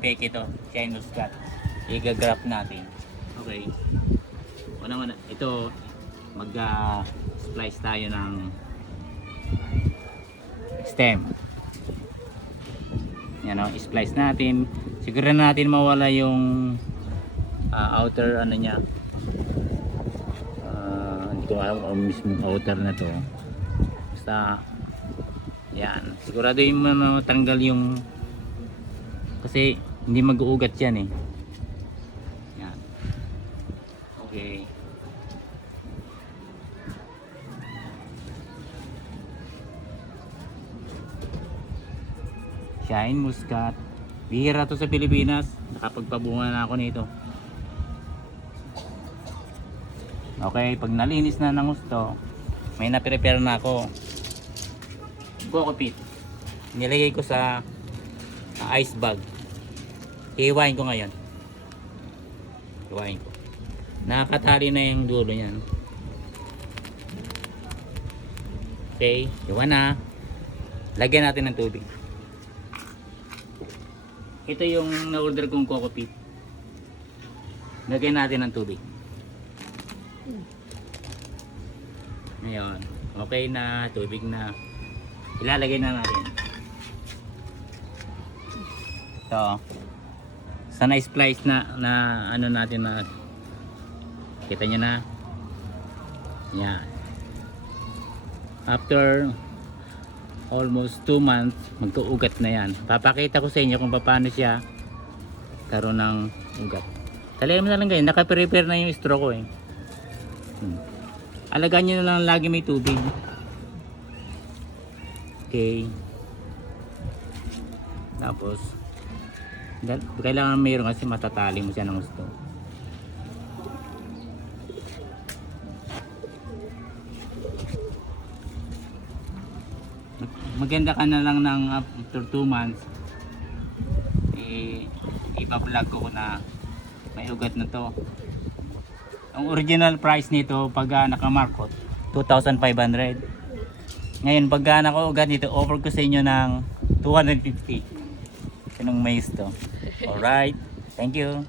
Peke to, China Muscat. I-graph natin. Okay. Una-una, ito mag-splice tayo ng stem. Yan o, splice natin. Siguro natin mawala yung outer ano niya. Hindi ko alam kung mismo outer na to. Basta yan. Sigurado yung matanggal yung kasi hindi mag-uugat yan eh. Yan. Okay. Shine Muscat. Bihira to sa Pilipinas. Nakapagpabunga na ako nito. Okay, pag nalinis na ng gusto, may na-prepare na ako. Coco peat. Nilagay ko sa ice bag. Hiwain ko ngayon. Hiwain ko. Nakakatali na yung dulo niyan. Okay, hiwa na. Lagyan natin ng tubig. Ito yung na-order kong coco peat. Lagyan natin ng tubig. Ngayon, okay na, tubig na. Ilalagay na natin. Ito. Sana splice na ano natin na kita nyo na. Yan. After almost 2 months, magkuugat na yan. Papakita ko sa inyo kung paano siya karoon ng ugat. Talaga mo na lang ganyan. Naka-prepare na yung straw ko eh. Alagaan nyo na lang lagi may tubig. Okay. Tapos kailangan mayroon kasi matatali mo siya ng gusto. Maganda ka na lang ng after 2 months ipa-vlog ko na may ugat na to. Ang original price nito pag nakamarkot 2,500. Ngayon pag nakaugat nito, offer ko sa inyo ng 250. Sinong mais to. Alright, thank you.